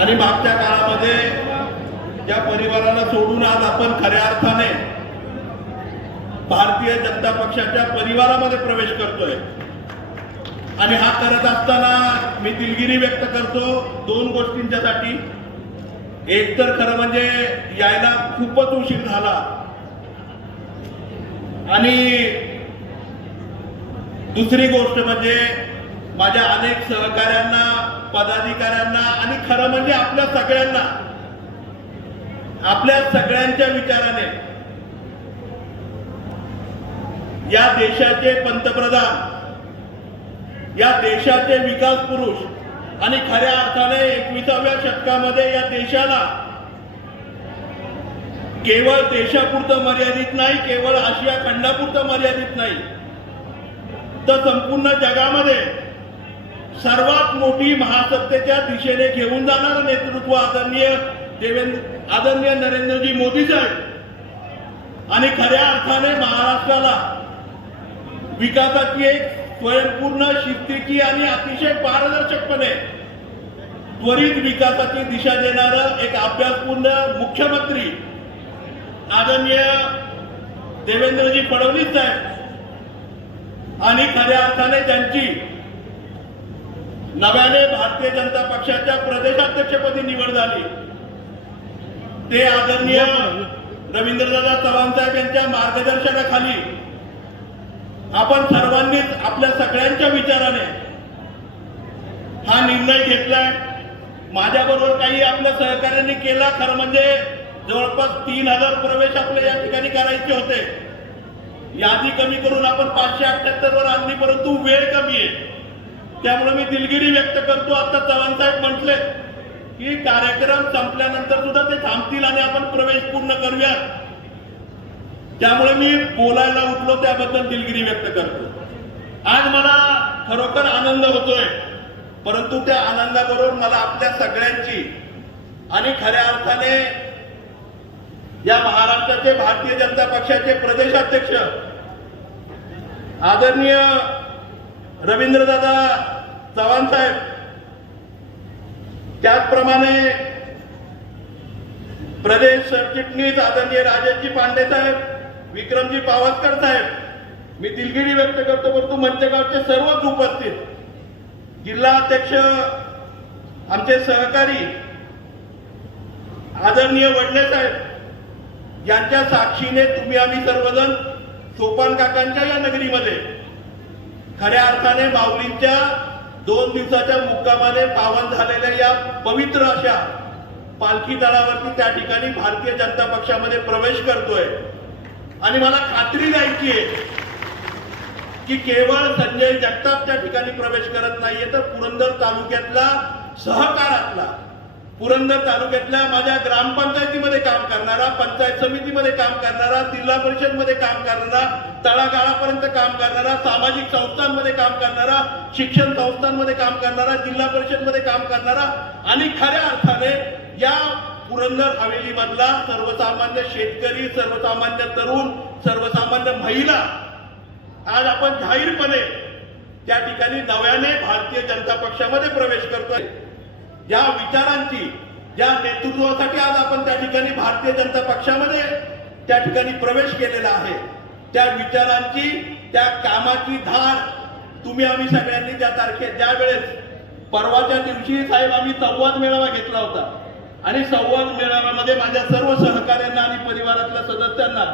आणि मागच्या काळामध्ये ज्या परिवाराला सोडून आज आपण खऱ्या अर्थाने भारतीय जनता पक्षाच्या परिवारामध्ये प्रवेश करतोय. आणि हा करत असताना मी दिलगिरी व्यक्त करतो दोन गोष्टींच्यासाठी. एक तर खरं म्हणजे यायला खूपच उशीर झाला. आणि दुसरी गोष्ट म्हणजे माझ्या अनेक सहकाऱ्यांना पदाधिकाऱ्यांना आणि खरं म्हणजे आपल्या सगळ्यांना आपल्या सगळ्यांच्या विचाराने या देशाचे पंतप्रधान या देशाचे विकास पुरुष आणि खऱ्या अर्थाने एकविसाव्या शतकामध्ये या देशाला केवळ देशापुरतं मर्यादित नाही केवळ आशिया खंडापुरतं मर्यादित नाही तर संपूर्ण जगामध्ये सर्वात मोठी महासत्तेच्या दिशेने घेऊन जाणारं नेतृत्व आदरणीय देवेंद्र आदरणीय नरेंद्रजी मोदी साहेब. आणि खऱ्या अर्थाने महाराष्ट्राला विकासाची एक स्वयंपूर्ण शिस्तीची आणि अतिशय पारदर्शकपणे त्वरित विकासाची दिशा देणारं एक अभ्यासपूर्ण मुख्यमंत्री आदरणीय देवेंद्रजी फडणवीस साहेब. आणि खऱ्या अर्थाने त्यांची नव्याने भारतीय जनता पक्षाच्या प्रदेशाध्यक्षपदी निवड झाली. ते आदरणीय रवींद्रदादा चव्हाण साहेब यांच्या मार्गदर्शनाखाली आपण सर्वांनीच आपल्या सगळ्यांच्या विचाराने हा निर्णय घेतलाय. माझ्याबरोबर काही आपल्या सहकार्यांनी केला खरं म्हणजे जवळपास तीन हजार प्रवेश आपले या ठिकाणी करायचे होते. यादी कमी करून आपण पाचशे अठ्याहत्तर वर आणली परंतु वेळ कमी आहे. त्यामुळे मी दिलगिरी व्यक्त करतो. आता चव्हाण साहेब म्हटले की कार्यक्रम संपल्यानंतर सुद्धा ते थांबतील आणि आपण प्रवेश पूर्ण करूया त्यामुळे मी बोलायला उठलो त्याबद्दल दिलगिरी व्यक्त करतो. आज मला खरोखर आनंद होतोय परंतु त्या आनंदाबरोबर मला आपल्या सगळ्यांची आणि खऱ्या अर्थाने या महाराष्ट्राचे भारतीय जनता पक्षाचे प्रदेशाध्यक्ष आदरणीय रवींद्रदादा चव्हाण साहेब त्याचप्रमाणे प्रदेश सरचिटणीस आदरणीय राजेशजी पांडे साहेब विक्रमजी पावसकर साहेब मी दिलगिरी व्यक्त करतो परंतु मंचगावचे सर्वच उपस्थित जिल्हा अध्यक्ष आमचे सहकारी आदरणीय वडणे साहेब यांच्या साक्षीने तुम्ही आम्ही सर्वजण सोपान काकांच्या या नगरीमध्ये खऱ्या अर्थाने माऊलींच्या दोन दिवसाच्या मुक्कामाने पावन झालेल्या या पवित्र अशा पालखी दळावरती त्या ठिकाणी भारतीय जनता पक्षामध्ये प्रवेश करतोय. आणि मला खात्री द्यायची आहे की केवळ संजय जगताप त्या ठिकाणी प्रवेश करत नाहीये तर पुरंदर तालुक्यातला सहकारातला पुरंदर तालुक्यातल्या माझ्या ग्रामपंचायतीमध्ये काम करणारा पंचायत समितीमध्ये काम करणारा जिल्हा परिषदमध्ये काम करणारा तळागाळापर्यंत काम करणारा सामाजिक संस्थांमध्ये काम करणारा शिक्षण संस्थांमध्ये काम करणारा जिल्हा परिषदमध्ये काम करणारा आणि खऱ्या अर्थाने या पुरंदर हवेली मधला सर्वसामान्य शेतकरी सर्वसामान्य तरुण सर्वसामान्य महिला आज आपण जाहीरपणे त्या ठिकाणी नव्याने भारतीय जनता पक्षामध्ये प्रवेश करतोय. ज्या विचारांची ज्या नेतृत्वासाठी आज आपण त्या ठिकाणी भारतीय जनता पक्षामध्ये त्या ठिकाणी प्रवेश केलेला आहे. त्या विचारांची त्या कामाची धार तुम्ही आम्ही सगळ्यांनी त्या तारखे ज्या वेळेस परवाच्या दिवशी साहेब आम्ही संवाद मेळावा घेतला होता. आणि संवाद मेळाव्यामध्ये माझ्या सर्व सहकार्यांना आणि परिवारातल्या सदस्यांना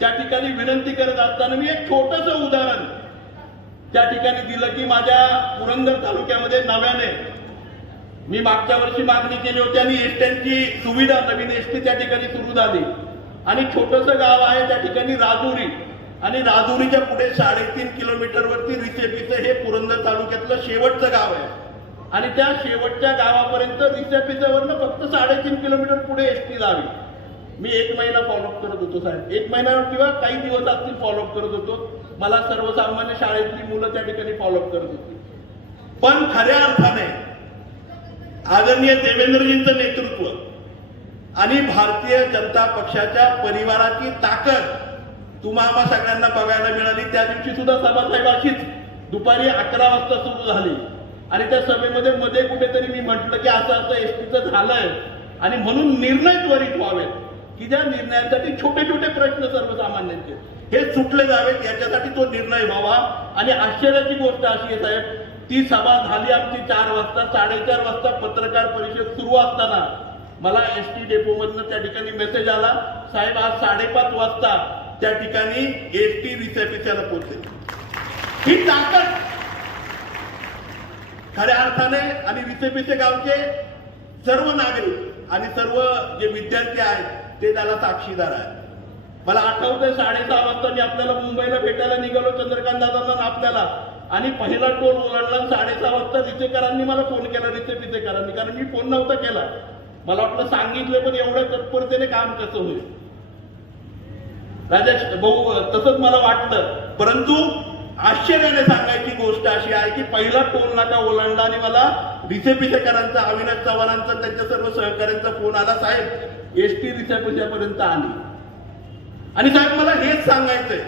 त्या ठिकाणी विनंती करत असताना मी एक छोटस उदाहरण त्या ठिकाणी दिलं की माझ्या पुरंदर तालुक्यामध्ये नव्याने मी मागच्या वर्षी मागणी केली होती आणि एसट्यांची सुविधा नवीन एसटी त्या ठिकाणी सुरू झाली. आणि छोटस गाव आहे त्या ठिकाणी राजुरी. आणि राजुरीच्या पुढे साडेतीन किलोमीटर वरती रिसेपीचं हे पुरंदर तालुक्यातलं शेवटचं गाव आहे. आणि त्या शेवटच्या गावापर्यंत रिसेपीचं वरनं फक्त साडेतीन किलोमीटर पुढे एसटी जावी. मी एक महिना फॉलोअप करत होतो साहेब. एक महिना किंवा काही दिवस असतील फॉलोअप करत होतो. मला सर्वसामान्य शाळेतली मुलं त्या ठिकाणी फॉलोअप करत होती. पण खऱ्या अर्थाने आदरणीय देवेंद्रजींचं नेतृत्व आणि भारतीय जनता पक्षाच्या परिवाराची ताकद तुम्हा आम्हा सगळ्यांना बघायला मिळाली त्या दिवशी सुद्धा सभासाहेब अशीच. दुपारी अकरा वाजता सुरू झाली. आणि त्या सभेमध्ये मध्ये कुठेतरी मी म्हटलं की असं असं एस टीचं झालंय. आणि म्हणून निर्णय त्वरित व्हावेत. की ज्या निर्णयासाठी छोटे छोटे प्रश्न सर्वसामान्यांचे. हे सुटले जावेत याच्यासाठी तो निर्णय व्हावा. आणि आश्चर्याची गोष्ट अशी आहे साहेब ती सभा झाली आमची चार वाजता साडेचार वाजता पत्रकार परिषद सुरू असताना. मला एस टी डेपो मधनं त्या ठिकाणी मेसेज आला साहेब आज साडेपाच वाजता. त्या ठिकाणी एस टी रिसेपिच्याला पोहोचेल. ही ताकद खऱ्या अर्थाने आणि विसेपिसे गावचे सर्व नागरिक आणि सर्व जे विद्यार्थी आहेत ते त्याला साक्षीदार आहेत. मला आठवतंय साडेसहा वाजता मी आपल्याला मुंबईला भेटायला निघालो चंद्रकांत दादांना आपल्याला. आणि पहिला टोल ओलांडला आणि साडेसहा वाजता रिसेकरांनी मला फोन केला रिचे पिचेकरांनी कारण मी फोन नव्हता केला. मला वाटलं सांगितलं पण एवढ्या तत्परतेने काम कसं होईल? राजेश भाऊ तसंच मला वाटलं परंतु आश्चर्याने सांगायची गोष्ट अशी आहे की पहिला टोल नाका ओलांडला आणि मला रिसेपिसेकरांचा अविनाश चव्हाणांचा त्यांच्या सर्व सहकाऱ्यांचा फोन आला साहेब एस टी रिसेपिसेपर्यंत आली. आणि साहेब मला हेच सांगायचंय.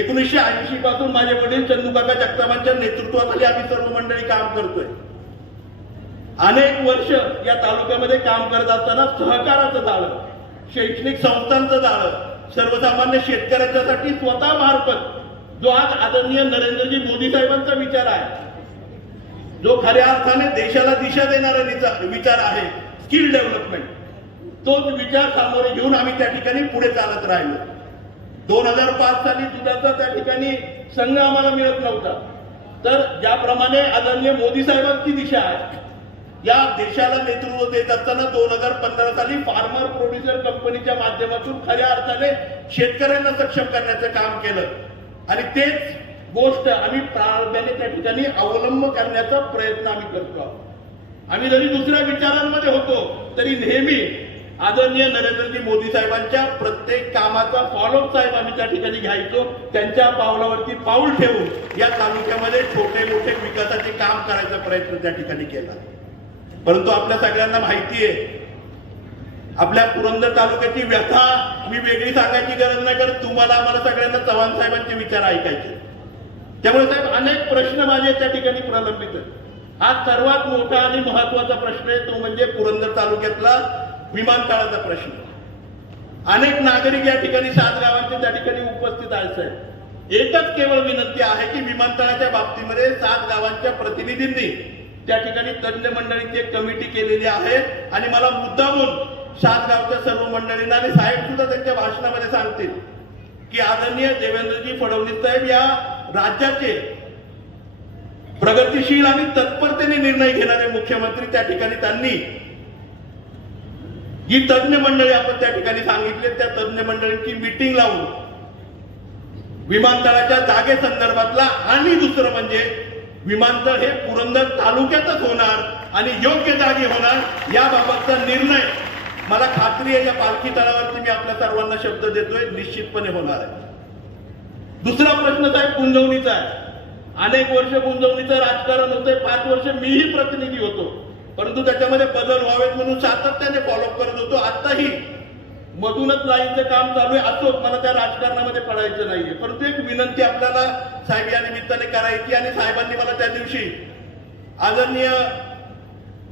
एकोणीसशे ऐंशी पासून माझे वडील चंदूकाका जगतापांच्या नेतृत्वाखाली आम्ही सर्व मंडळी काम करतोय. अनेक वर्ष या तालुक्यामध्ये काम करत असताना सहकाराचं जाळं शैक्षणिक संस्थांचं जाळं सर्वसामान्य शेतकऱ्यांच्यासाठी स्वतः मार्फत जो आज आदरणीय नरेंद्रजी मोदी साहेबांचा विचार आहे जो खऱ्या अर्थाने देशाला दिशा देणारा विचार आहे स्किल डेव्हलपमेंट तोच विचार सामोरे घेऊन आम्ही त्या ठिकाणी पुढे चालत राहिलो. दोन हजार पाच साली दुधाचा त्या ठिकाणी संघ आम्हाला मिळत नव्हता. तर ज्याप्रमाणे आदरणीय मोदी साहेबांची दिशा आहे या देशाला नेतृत्व देत असताना दोन हजार पंधरा साली फार्मर प्रोड्युसर कंपनीच्या माध्यमातून खऱ्या अर्थाने शेतकऱ्यांना सक्षम करण्याचं काम केलं. आणि तेच गोष्ट आम्ही प्रारंभाने त्या ठिकाणी अवलंब करण्याचा प्रयत्न आम्ही करतो आहोत. आम्ही जरी दुसऱ्या विचारांमध्ये होतो तरी नेहमी आदरणीय नरेंद्रजी मोदी साहेबांच्या प्रत्येक कामाचा फॉलोअप साहेब आम्ही त्या ठिकाणी घ्यायचो. त्यांच्या पावलावरती पाऊल ठेवून या तालुक्यामध्ये छोटे मोठे विकासाचे काम करायचा प्रयत्न त्या ठिकाणी केला. परंतु आपल्या सगळ्यांना माहिती आहे आपल्या पुरंदर तालुक्याची व्यथा मी वेगळी सांगायची गरज नाही कारण तुम्हाला आम्हाला सगळ्यांना चव्हाण साहेबांचे विचार ऐकायचे त्यामुळे साहेब अनेक प्रश्न माझे त्या ठिकाणी प्रलंबित आहेत. हा सर्वात मोठा आणि महत्त्वाचा प्रश्न आहे तो म्हणजे पुरंदर तालुक्यातला विमानतळाचा प्रश्न. अनेक नागरिक या ठिकाणी सात गावांचे त्या ठिकाणी उपस्थित आहेत साहेब. एकच केवळ विनंती आहे की विमानतळाच्या बाबतीमध्ये सात गावांच्या प्रतिनिधींनी त्या ठिकाणी तज्ञ मंडळीची एक कमिटी केलेली आहे. आणि मला मुद्दामून सात गावच्या सर्व मंडळींना आणि साहेब सुद्धा त्यांच्या भाषणामध्ये सांगतील की आदरणीय देवेंद्रजी फडणवीस साहेब या राज्याचे प्रगतीशील आणि तत्परतेने निर्णय घेणारे मुख्यमंत्री त्या ठिकाणी त्यांनी जी तज्ज्ञ मंडळी आपण त्या ठिकाणी सांगितले त्या तज्ञ मंडळींची मिटिंग लावून विमानतळाच्या जागे संदर्भातला आणि दुसरं म्हणजे विमानतळ हे पुरंदर तालुक्यातच होणार आणि योग्य जागी होणार याबाबतचा निर्णय. मला खात्री आहे या पालखी तळावरती मी आपल्या सर्वांना शब्द देतोय निश्चितपणे होणार आहे. दुसरा प्रश्न साहेब गुंजवणीचा आहे. अनेक वर्ष गुंजवणीचं राजकारण होतंय पाच वर्ष मीही प्रतिनिधी होतो. परंतु त्याच्यामध्ये बदल व्हावेत म्हणून सातत्याने फॉलोअप करत होतो. आताही मधूनच लाईनचं काम चालू आहे असोच मला त्या राजकारणामध्ये पडायचं नाहीये. परंतु एक विनंती आपल्याला साहेब या निमित्ताने करायची आणि साहेबांनी मला त्या दिवशी आदरणीय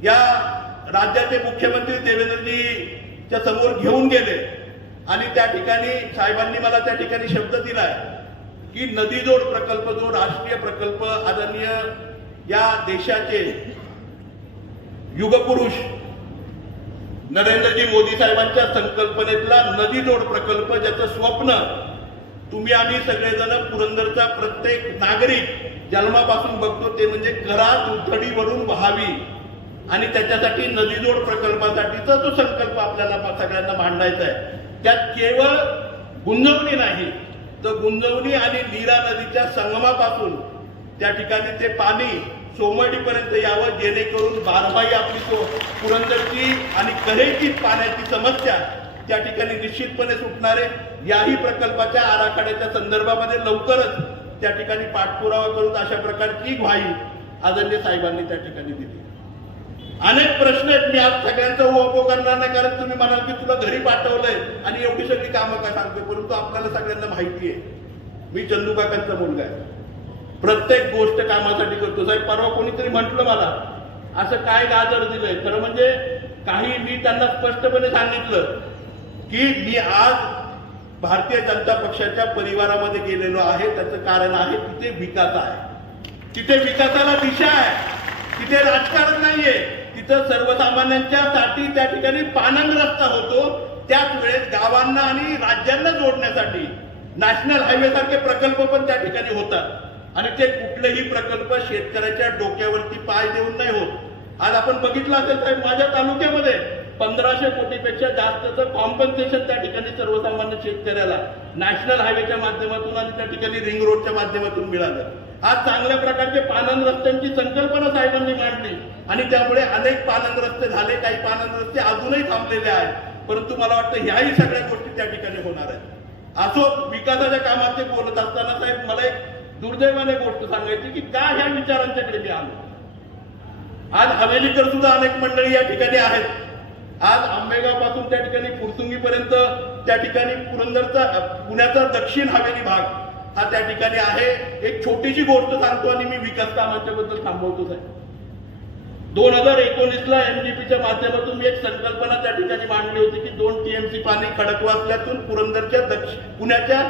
या राज्याचे मुख्यमंत्री देवेंद्रजीच्या समोर घेऊन गेले आणि त्या ठिकाणी साहेबांनी मला त्या ठिकाणी शब्द दिलाय की नदीजोड प्रकल्प जो राष्ट्रीय प्रकल्प आदरणीय या देशाचे युगपुरुष नरेंद्रजी मोदी साहेबांच्या संकल्पनेतला नदीजोड प्रकल्प ज्याचं स्वप्न तुम्ही आम्ही सगळेजण पुरंदरचा प्रत्येक नागरिक जन्मापासून बघतो ते म्हणजे घरात दुथडीवरून व्हावी. आणि त्याच्यासाठी नदीजोड प्रकल्पासाठीचा जो संकल्प आपल्याला सगळ्यांना मांडायचा आहे त्यात केवळ गुंजवणी नाही तर गुंजवणी आणि नीरा नदीच्या संगमापासून त्या ठिकाणी ते पाणी सोमवारीपर्यंत यावं जेणेकरून बारमाही आपली तो पुरंदरची आणि करेची पाण्याची समस्या त्या ठिकाणी निश्चितपणे सुटणारे याही प्रकल्पाच्या आराखड्याच्या संदर्भामध्ये लवकरच त्या ठिकाणी पाठपुरावा करून अशा प्रकारची ग्वाही आदरणीय साहेबांनी त्या ठिकाणी दिली. अनेक प्रश्न आहेत. मी आज सगळ्यांचा उपोग करणार नाही कारण तुम्ही म्हणाल की तुला घरी पाठवलंय आणि एवढी सगळी कामं काय सांगते परंतु आपल्याला सगळ्यांना माहिती आहे. मी चंदू काकांचा मुलगा आहे. प्रत्येक गोष्ट कामासाठी करतो. साहेब परवा कोणीतरी म्हटलं मला असं काय गाजर दिलंय? तर म्हणजे काही मी त्यांना स्पष्टपणे सांगितलं की मी आज भारतीय जनता पक्षाच्या परिवारामध्ये गेलेलो आहे. त्याचं कारण आहे तिथे विकास आहे. तिथे विकासाला दिशा आहे. तिथे राजकारण नाहीये. तिथं सर्वसामान्यांच्या साठी त्या ठिकाणी पानंग रस्ता होतो. त्याच वेळेस गावांना आणि राज्यांना जोडण्यासाठी नॅशनल हायवे सारखे प्रकल्प पण त्या ठिकाणी होतात. आणि ते कुठलेही प्रकल्प शेतकऱ्याच्या डोक्यावरती पाय देऊन नाही होत. आज आपण बघितलं असेल साहेब माझ्या तालुक्यामध्ये पंधराशे कोटीपेक्षा जास्तचं कॉम्पन्सेशन त्या ठिकाणी सर्वसामान्य शेतकऱ्याला नॅशनल हायवेच्या माध्यमातून आणि त्या ठिकाणी रिंग रोडच्या माध्यमातून मिळालं. आज चांगल्या प्रकारचे पानन रस्त्यांची संकल्पना साहेबांनी मांडली आणि त्यामुळे अनेक पानन रस्ते झाले काही पानन रस्ते अजूनही थांबलेले आहेत. परंतु मला वाटतं ह्याही सगळ्या गोष्टी त्या ठिकाणी होणार आहेत. असो विकासाच्या कामाचे बोलत असताना साहेब मला एक दुर्दैवाने गोष्ट सांगायची की का ह्या विचारांच्याकडे मी आलो? आज हवेलीकर सुद्धा अनेक मंडळी या ठिकाणी आहेत. आज आंबेगावपासून त्या ठिकाणी फुरसुंगीपर्यंत त्या ठिकाणी पुरंदरचा पुण्याचा दक्षिण हवेली भाग हा त्या ठिकाणी आहे. एक छोटीशी गोष्ट सांगतो आणि मी विकास कामांच्या बद्दल थांबवतो साहेब. दोन हजार एकोणीसला ला माध्यमातून मी एक संकल्पना त्या ठिकाणी मांडली होती की दोन टीएमसी पाणी खडकवासल्यातून पुरंदरच्या दक्षिण पुण्याच्या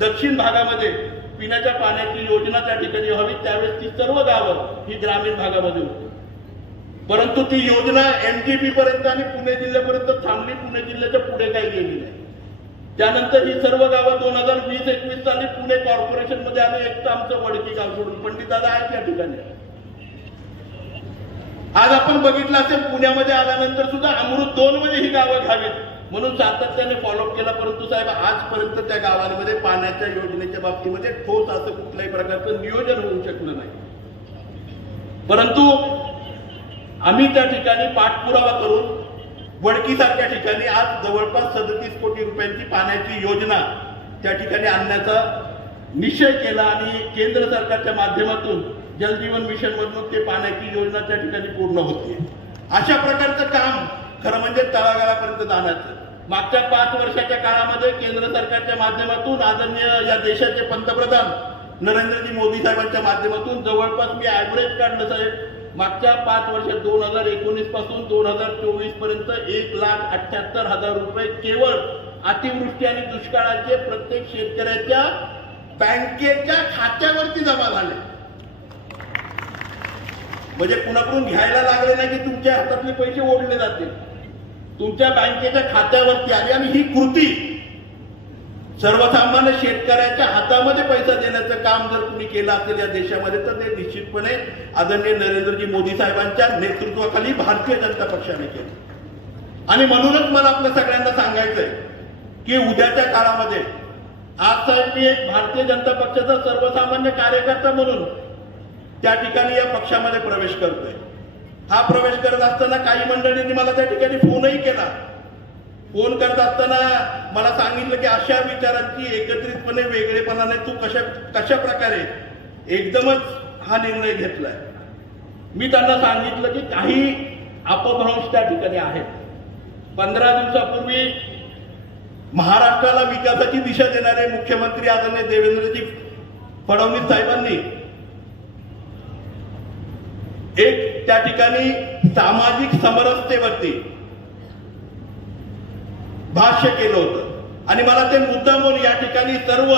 दक्षिण भागामध्ये पिण्याच्या पाण्याची योजना त्या ठिकाणी हवी त्यावेळेस ती सर्व गावं ही ग्रामीण भागामध्ये होती. परंतु ती योजना एमजीपी पर्यंत आणि पुणे जिल्ह्यापर्यंत थांबली पुणे जिल्ह्याच्या पुढे काही गेली नाही. त्यानंतर ही सर्व गावं दोन हजार वीस एकवीस साली पुणे कॉर्पोरेशनमध्ये आम्ही एक तर आमचं वडकी गाव सोडून पंडित दादा आहेत त्या ठिकाणी. आज आपण बघितलं असेल पुण्यामध्ये आल्यानंतर सुद्धा अमृत दोन मध्ये ही गावं घ्यावीत. म्हणून सातत्याने फॉलोअप केला परंतु साहेब आजपर्यंत त्या गावांमध्ये पाण्याच्या योजनेच्या बाबतीमध्ये ठोस असं कुठल्याही प्रकारचं नियोजन होऊ शकलं नाही. परंतु आम्ही त्या ठिकाणी पाठपुरावा करून वडकीसारख्या ठिकाणी आज जवळपास सदतीस कोटी रुपयांची पाण्याची योजना त्या ठिकाणी आणण्याचा निश्चय केला आणि केंद्र सरकारच्या माध्यमातून जलजीवन मिशन मधून ते पाण्याची योजना त्या ठिकाणी पूर्ण होते. अशा प्रकारचं काम खरं म्हणजे तळागाळापर्यंत जाण्याचं. मागच्या पाच वर्षाच्या काळामध्ये केंद्र सरकारच्या माध्यमातून आदरणीय या देशाचे पंतप्रधान नरेंद्रजी मोदी साहेबांच्या माध्यमातून जवळपास मी ऍव्हरेज काढलं साहेब. मागच्या पाच वर्षात दोन हजार एकोणीसपासून दोन हजार चोवीसपर्यंत एक लाख अठ्याहत्तर हजार रुपये केवळ अतिवृष्टी आणि दुष्काळाचे प्रत्येक शेतकऱ्याच्या बँकेच्या खात्यावरती जमा झाले. म्हणजे कुणाकडून घ्यायला लागले नाही की तुमच्या हातातले पैसे ओढले जातील? तुमच्या बँकेच्या खात्यावरती आली आणि ही कृती सर्वसामान्य शेतकऱ्याच्या हातामध्ये पैसा देण्याचं काम जर तुम्ही केलं असेल या देशामध्ये तर ते निश्चितपणे आदरणीय नरेंद्रजी मोदी साहेबांच्या नेतृत्वाखाली भारतीय जनता पक्षाने केलं. आणि म्हणूनच मला आपल्या सगळ्यांना सांगायचंय की उद्याच्या काळामध्ये आज साहेब मी एक भारतीय जनता पक्षाचा सर्वसामान्य कार्यकर्ता म्हणून त्या ठिकाणी या पक्षामध्ये प्रवेश करतोय. हा प्रवेश करत असताना काही मंडळींनी मला त्या ठिकाणी फोनही केला. फोन करत असताना मला सांगितलं की अशा विचारांची एकत्रितपणे वेगळेपणाने तू कशा कशा प्रकारे एकदमच हा निर्णय घेतलाय. मी त्यांना सांगितलं की काही अपभ्रंश त्या ठिकाणी आहेत. पंधरा दिवसापूर्वी महाराष्ट्राला विकासाची दिशा देणारे मुख्यमंत्री आदरणीय देवेंद्रजी फडणवीस साहेबांनी एक त्या ठिकाणी सामाजिक समरसतेवरती भाष्य केलं होतं. आणि मला ते मुद्दामून या ठिकाणी सर्व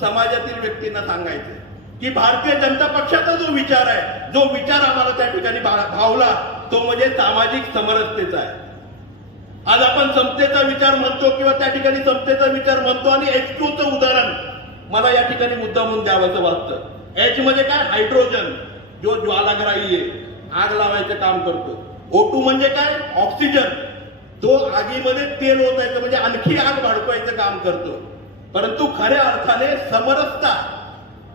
समाजातील व्यक्तींना सांगायचे की भारतीय जनता पक्षाचा जो विचार आहे जो विचार आम्हाला त्या ठिकाणी भावला तो म्हणजे सामाजिक समरसतेचा आहे. आज आपण समतेचा विचार म्हणतो किंवा त्या ठिकाणी समतेचा विचार म्हणतो आणि एच चं उदाहरण मला या ठिकाणी मुद्दा म्हणून द्यावंसं वाटतं. एच म्हणजे काय? हायड्रोजन. जो ज्वालाग्राही आहे. आग लावायचं काम करतो O2 म्हणजे काय? ऑक्सिजन तो आगीमध्ये तेल ओतायचं म्हणजे आणखी आग भडकवायचं काम करतो. परंतु खऱ्या अर्थाने समरसता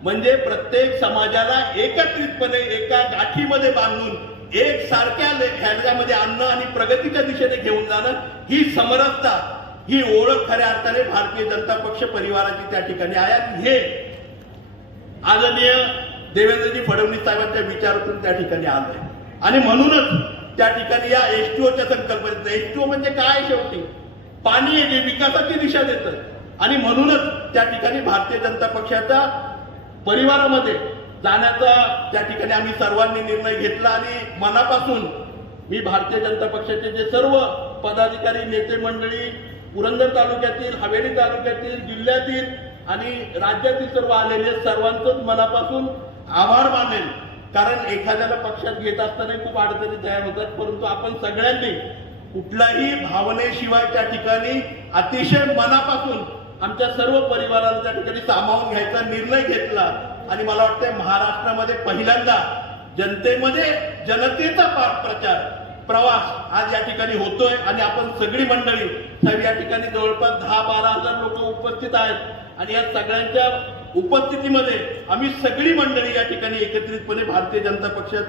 म्हणजे प्रत्येक समाजाला एकत्रितपणे एका गाठीमध्ये बांधून एक सारख्या ह्याच्यामध्ये आणणं आणि प्रगतीच्या दिशेने घेऊन जाणं ही समरसता. ही ओळख खऱ्या अर्थाने भारतीय जनता पक्ष परिवाराची त्या ठिकाणी आहे. हे आदरणीय देवेंद्रजी फडणवीस साहेबांच्या विचारातून त्या ठिकाणी आलंय. आणि म्हणूनच त्या ठिकाणी या एस टी ओच्या संकल्पनेत ओ म्हणजे काय शेवटी? पाणी आहे जे विकासाची दिशा देतं. आणि म्हणूनच त्या ठिकाणी भारतीय जनता पक्षाच्या परिवारामध्ये जाण्याचा त्या ठिकाणी आम्ही सर्वांनी निर्णय घेतला आणि मनापासून मी भारतीय जनता पक्षाचे जे सर्व पदाधिकारी नेते मंडळी पुरंदर तालुक्यातील हवेली तालुक्यातील जिल्ह्यातील आणि राज्यातील सर्व आलेले सर्वांचंच मनापासून आभार मानेल कारण एखाद्याला पक्षात घेत असताना खूप अडचणी तयार होतात परंतु आपण सगळ्यांनी कुठल्याही भावनेशिवाय त्या ठिकाणी अतिशय मनापासून आमच्या सर्व परिवाराला त्या ठिकाणी सामावून घ्यायचा निर्णय घेतला. आणि मला वाटतं महाराष्ट्रामध्ये पहिल्यांदा जनतेमध्ये जनतेचा प्रचार प्रवास आज या ठिकाणी होतोय. आणि आपण सगळी मंडळी साहेब या ठिकाणी जवळपास दहा बारा हजार लोक उपस्थित आहेत. आणि या सगळ्यांच्या उपस्थितीमध्ये आम्ही सगळी मंडळी या ठिकाणी एकत्रितपणे भारतीय जनता पक्षात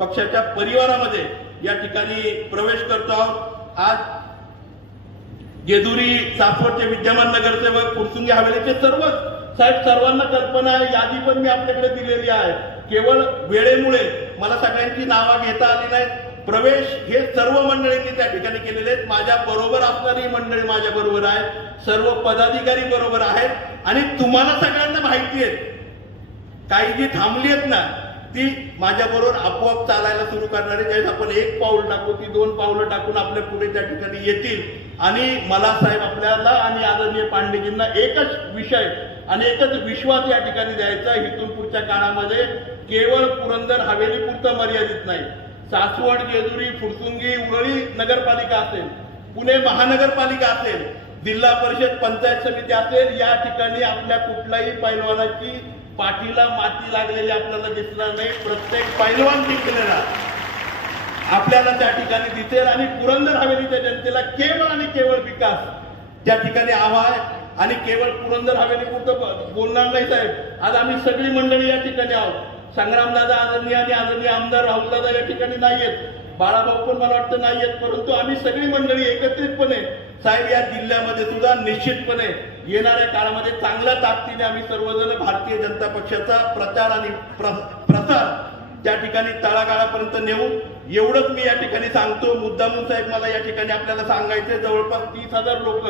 पक्षाच्या परिवारामध्ये या ठिकाणी प्रवेश करतो आहोत. आज गेदुरी सासवडचे विद्यमान नगरसेवक फुरसुंगी हवेलीचे सर्व साहेब सर्वांना कल्पना आहे यादी पण मी आपल्याकडे दिलेली आहे. केवळ वेळेमुळे मला सगळ्यांची नावं घेता आली नाहीत. प्रवेश हे सर्व मंडळींनी त्या ठिकाणी केलेले आहेत. माझ्या बरोबर असणारी मंडळी माझ्या बरोबर आहेत. सर्व पदाधिकारी बरोबर आहेत. आणि तुम्हाला सगळ्यांना माहिती आहे. काही जी थांबली आहेत ना ती माझ्या बरोबर आपोआप चालायला सुरू करणारे. ज्यावेळेस आपण एक पाऊल टाकू ती दोन पावलं टाकून आपल्या पुढे त्या ठिकाणी येतील. आणि मला साहेब आपल्याला आणि आदरणीय पांडेजींना एकच विषय आणि एकच विश्वास या ठिकाणी द्यायचा इथून पुढच्या काळामध्ये केवळ पुरंदर हवेली पुरतं मर्यादित नाही. सासवड जेजुरी फुरसुंगी उरळी नगरपालिका असेल पुणे महानगरपालिका असेल जिल्हा परिषद पंचायत समिती असेल या ठिकाणी आपल्या कुठल्याही पैलवानाची पाठीला माती लागलेली आपल्याला दिसणार नाही. प्रत्येक पैलवान जिंकलेला आपल्याला त्या ठिकाणी दिसेल आणि पुरंदर हवेलीच्या जनतेला केवळ आणि केवळ विकास. त्या ठिकाणी हवा आहे आणि केवळ पुरंदर हवेली पुरतं बोलणार नाही साहेब. आज आम्ही सगळी मंडळी या ठिकाणी आहोत. संग्रामदादा आदरणीय आणि आदरणीय आमदार राहुलदादा या ठिकाणी नाहीयेत. बाळाभाऊ पण मला वाटतं नाहीयेत परंतु आम्ही सगळी मंडळी एकत्रितपणे साहेब या जिल्ह्यामध्ये सुद्धा निश्चितपणे येणाऱ्या काळामध्ये चांगल्या ताकदीने आम्ही सर्वजण भारतीय जनता पक्षाचा प्रचार आणि प्र- प्रसार त्या ठिकाणी तळागाळापर्यंत नेऊ एवढंच मी या ठिकाणी सांगतो. मुद्दामून साहेब मला या ठिकाणी आपल्याला सांगायचे जवळपास तीस हजार लोक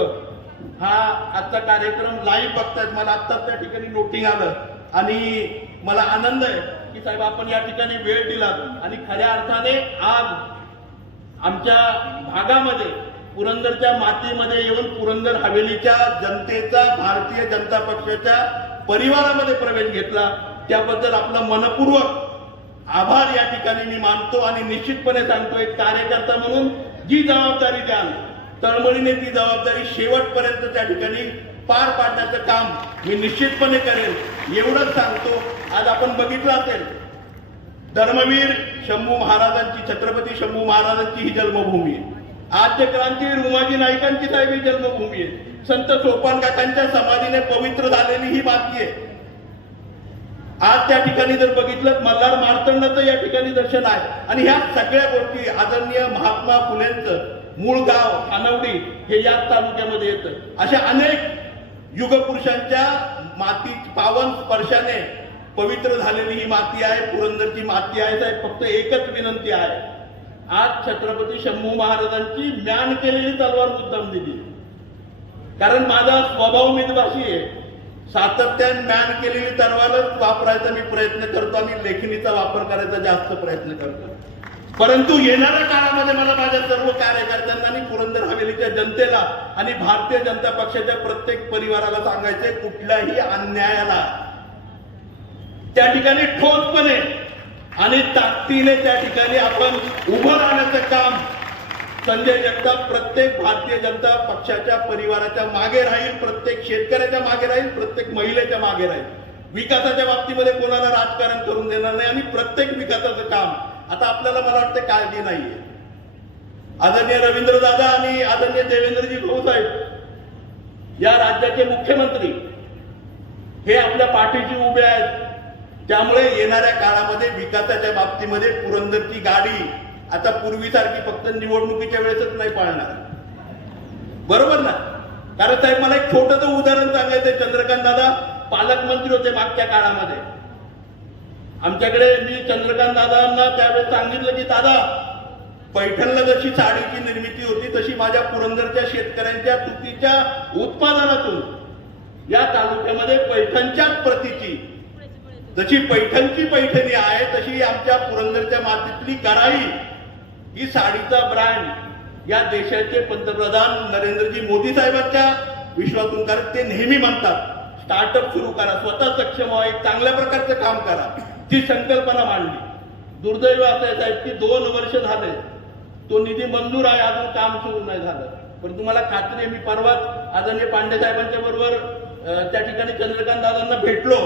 हा आजचा कार्यक्रम लाईव्ह बघतायत. मला आत्ताच त्या ठिकाणी नोटिंग आलं. आणि मला आनंद आहे. की साहेब आपण या ठिकाणी वेळ दिला आणि खऱ्या अर्थाने आज आमच्या भागामध्ये पुरंदरच्या मातीमध्ये येऊन पुरंदर हवेलीच्या जनतेचा भारतीय जनता पक्षाच्या परिवारामध्ये प्रवेश घेतला. त्याबद्दल आपलं मनपूर्वक आभार या ठिकाणी मी मानतो आणि निश्चितपणे सांगतो एक कार्यकर्ता म्हणून जी जबाबदारी द्याल तळमळीने ती जबाबदारी शेवटपर्यंत त्या ठिकाणी पार पाडण्याचं काम मी निश्चितपणे करेन एवढंच सांगतो आज आपण बघितलं असेल धर्मवीर शंभू महाराजांची छत्रपती शंभू महाराजांची ही जन्मभूमी आहे. आद्य क्रांतीवीर उमाजी नाईकांची साहेब ही जन्मभूमी आहे. संत सोपान काकांच्या समाधीने पवित्र झालेली ही माती आहे. आज त्या ठिकाणी जर बघितलं मल्हार मार्तंडाचं या ठिकाणी दर्शन आहे. आणि ह्या सगळ्या गोष्टी आदरणीय महात्मा फुलेंचं मूळ गाव खानवडी हे याच तालुक्यामध्ये येतं. अशा अनेक युगपुरुषांच्या माती पावन स्पर्शाने पवित्र झालेली ही माती आहे पुरंदरची माती आहे साहेब फक्त एकच विनंती आहे. आज छत्रपती शंभू महाराजांची म्यान केलेली तलवार मुद्दाम दिली. कारण माझा स्वभाव मितभाषी आहे. सातत्याने म्यान केलेली तलवारच वापरायचा मी प्रयत्न करतो आणि लेखणीचा वापर करायचा जास्त प्रयत्न करतो. परंतु येणाऱ्या काळामध्ये मला माझ्या सर्व कार्यकर्त्यांना आणि पुरंदर हवेलीच्या जनतेला आणि भारतीय जनता पक्षाच्या प्रत्येक परिवाराला सांगायचे कुठल्याही अन्यायाला. त्या ठिकाणी ठोसपणे आणि ताकदीने त्या ठिकाणी आपण उभं राहण्याचं काम संजय जगताप प्रत्येक भारतीय जनता पक्षाच्या परिवाराच्या मागे राहील प्रत्येक शेतकऱ्याच्या मागे राहील प्रत्येक महिलेच्या मागे राहील. विकासाच्या बाबतीमध्ये कोणाला राजकारण करून देणार नाही आणि प्रत्येक विकासाचं काम आता आपल्याला मला वाटतं काळजी नाहीये. आदरणीय रवींद्र दादा आणि आदरणीय देवेंद्रजी भाऊसाहेब या राज्याचे मुख्यमंत्री हे आपल्या पाठीशी उभे आहेत. त्यामुळे येणाऱ्या काळामध्ये विकासाच्या बाबतीमध्ये पुरंदरची गाडी आता पूर्वीसारखी फक्त निवडणुकीच्या वेळेसच नाही पाळणार. बरोबर ना? कारण साहेब मला एक छोटंसं उदाहरण सांगायचंय चंद्रकांत दादा पालकमंत्री होते मागच्या काळामध्ये. आमच्याकडे मी चंद्रकांत दादांना त्यावेळेस सांगितलं की दादा पैठणला जशी साडीची निर्मिती होती तशी माझ्या पुरंदरच्या शेतकऱ्यांच्या तुतीच्या उत्पादनातून या तालुक्यामध्ये पैठणच्याच प्रतीची जशी पैठणची पैठणी आहे तशी आमच्या पुरंदरच्या मातीतली कराई ही साडीचा ब्रँड या देशाचे पंतप्रधान नरेंद्रजी मोदी साहेबांच्या विश्वातून कारण ते नेहमी म्हणतात स्टार्टअप सुरू करा स्वतः सक्षम व्हा एक चांगल्या प्रकारचं काम करा. ती संकल्पना मांडली. दुर्दैव असं आहे साहेब की दोन वर्ष झाले तो निधी मंजूर आहे अजून काम सुरू नाही झालं. पण तुम्हाला खात्री आहे मी परवाच आदरणीय पांडे साहेबांच्या बरोबर त्या ठिकाणी चंद्रकांत दादांना भेटलो.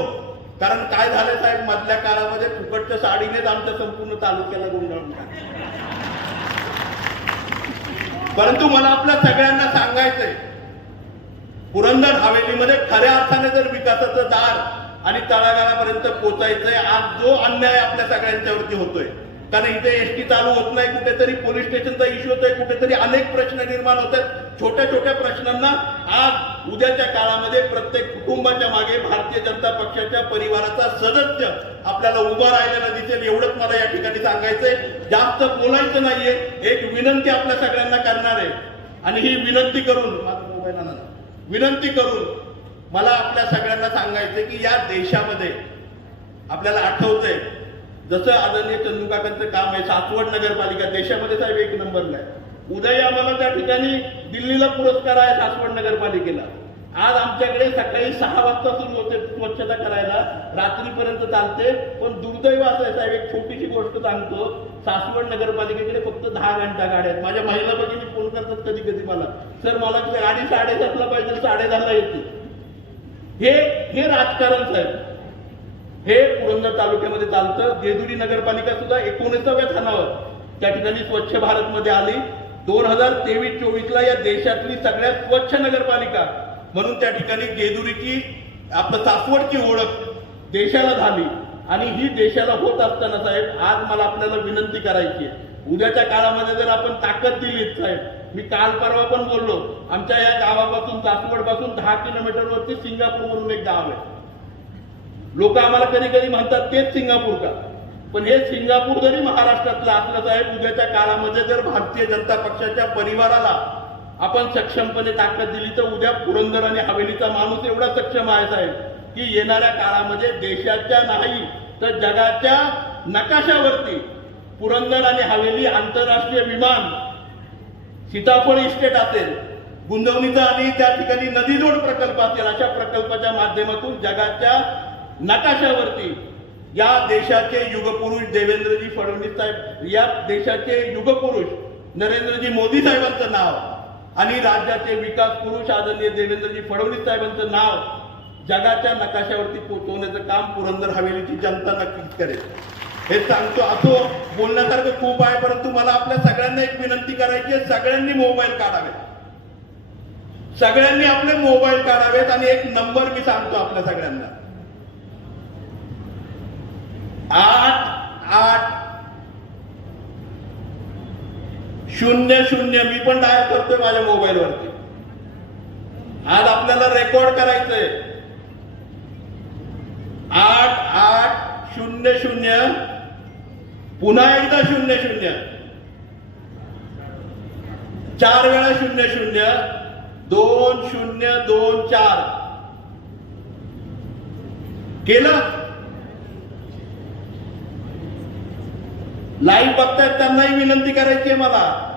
कारण काय झालं साहेब मधल्या काळामध्ये फुकटच्या साडीनेच आमच्या संपूर्ण तालुक्याला गुंडाळून परंतु मला आपल्या सगळ्यांना सांगायचंय पुरंदर हवेलीमध्ये खऱ्या अर्थाने जर विकासाचं दार आणि तळागाळापर्यंत पोचायचंय आज जो अन्याय आपल्या सगळ्यांच्यावरती होतोय. कारण इथे एसटी चालू होत नाही कुठेतरी पोलीस स्टेशनचा इश्यू होतोय कुठेतरी अनेक प्रश्न निर्माण होत आहेत. छोट्या छोट्या प्रश्नांना आज उद्याच्या काळामध्ये प्रत्येक कुटुंबाच्या मागे भारतीय जनता पक्षाच्या परिवाराचा सदस्य आपल्याला उभा राहिलेला दिसेल एवढंच मला या ठिकाणी सांगायचंय. जास्त बोलायचं नाहीये एक विनंती आपल्या सगळ्यांना करणार आहे. आणि ही विनंती करून माझा मोबाईल आणा विनंती करून मला आपल्या सगळ्यांना सांगायचं की या देशामध्ये आपल्याला आठवतंय जसं आदरणीय चंदुकाकांचं काम आहे सासवड नगरपालिका देशामध्ये साहेब एक नंबरला आहे उदय आम्हाला त्या ठिकाणी दिल्लीला पुरस्कार आहे सासवड नगरपालिकेला. आज आमच्याकडे सकाळी सहा वाजता सुरू होते स्वच्छता करायला रात्रीपर्यंत चालते पण दुर्दैव असं आहे साहेब एक छोटीशी गोष्ट सांगतो सासवड नगरपालिकेकडे फक्त दहा घंटा गाड्या आहेत. माझ्या महिला भगिनी फोन करतात कधी कधी मला सर मला गाडी साडेसातला पाहिजे साडे दहाला येते. हे हे राजकारण साहेब. हे पुरंदर तालुक्यामध्ये चालतं. जेजुरी नगरपालिका सुद्धा एकोणीसाव्या स्थानावर. त्या ठिकाणी स्वच्छ भारत मध्ये आली. दोन हजार तेवीस चोवीसला या देशातली सगळ्यात स्वच्छ नगरपालिका म्हणून त्या ठिकाणी जेजुरीची आपलं सासवडची ओळख देशाला झाली. आणि ही देशाला होत असताना साहेब आज मला आपल्याला विनंती करायची आहे. उद्याच्या काळामध्ये जर आपण ताकद दिलीत साहेब मी काल परवा पण बोललो आमच्या या गावापासून सासवडपासून दहा किलोमीटरवरती सिंगापूर म्हणून एक गाव आहे. लोक आम्हाला कधी कधी म्हणतात तेच सिंगापूर का? पण हे सिंगापूर जरी महाराष्ट्रातलं असलं साहेब उद्याच्या काळामध्ये जर भारतीय जनता पक्षाच्या परिवाराला आपण सक्षमपणे ताकद दिली तर उद्या पुरंदर आणि हवेलीचा माणूस एवढा सक्षम आहे साहेब की येणाऱ्या काळामध्ये देशाच्या नाही तर जगाच्या नकाशावरती पुरंदर आणि हवेली आंतरराष्ट्रीय विमान सीताफळ इस्टेट असेल गुंतवणुकीचा आणि त्या ठिकाणी नदीजोड प्रकल्प असेल अशा प्रकल्पाच्या माध्यमातून जगाच्या नकाशावरती या देशाचे युगपुरुष देवेंद्रजी फडणवीस साहेब या देशाचे युगपुरुष नरेंद्रजी मोदी साहेबांचं नाव आणि राज्याचे विकास पुरुष आदरणीय देवेंद्रजी फडणवीस साहेबांचं नाव जगाच्या नकाशावरती पोहोचवण्याचं काम पुरंदर हवेलीची जनता नक्कीच करेल. हे सांगतो असो बोलण्यासारखं खूप आहे परंतु मला आपल्या सगळ्यांना एक विनंती करायची आहे सगळ्यांनी मोबाईल काढावेत. सगळ्यांनी आपले मोबाईल काढावेत आणि एक नंबर मी सांगतो आपल्या सगळ्यांना. आठ आठ शून्य शून्य मी पण डायल करतोय माझ्या मोबाईलवरती आज आपल्याला रेकॉर्ड करायचंय. आठ आठ शून्य शून्य पुन्हा एकदा शून्य शून्य. चार वेळा शून्य शून्य. दोन शून्य दोन चार. केलं? लाईव्ह बघतायत त्यांनाही विनंती करायची आहे मला.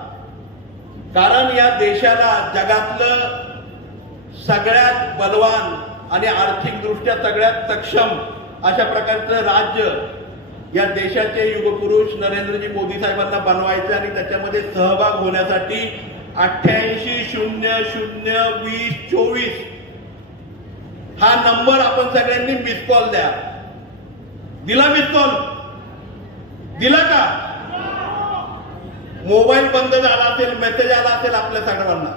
कारण या देशाला जगातलं सगळ्यात बलवान आणि आर्थिकदृष्ट्या सगळ्यात सक्षम अशा प्रकारचं राज्य या देशाचे युगपुरुष नरेंद्रजी मोदी साहेबांना बनवायचे आणि त्याच्यामध्ये सहभाग होण्यासाठी अठ्ठ्याऐंशी शून्य शून्य वीस चोवीस हा नंबर आपण सगळ्यांनी मिस कॉल द्या. दिला मिस कॉल दिला का? मोबाईल बंद झाला असेल मेसेज आला असेल आपल्या सगळ्यांना.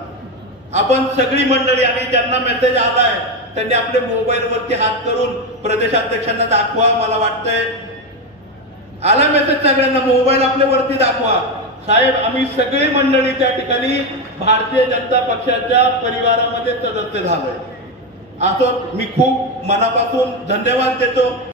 आपण सगळी मंडळी आणि ज्यांना मेसेज आलाय त्यांनी आपले मोबाईल वरती हात करून प्रदेशाध्यक्षांना दाखवा मला वाटतंय. आला मेसेज सगळ्यांना मोबाईल आपल्यावरती दाखवा. साहेब आम्ही सगळी मंडळी त्या ठिकाणी भारतीय जनता पक्षाच्या परिवारामध्ये सदस्य झालोय. असं मी खूप मनापासून धन्यवाद देतो.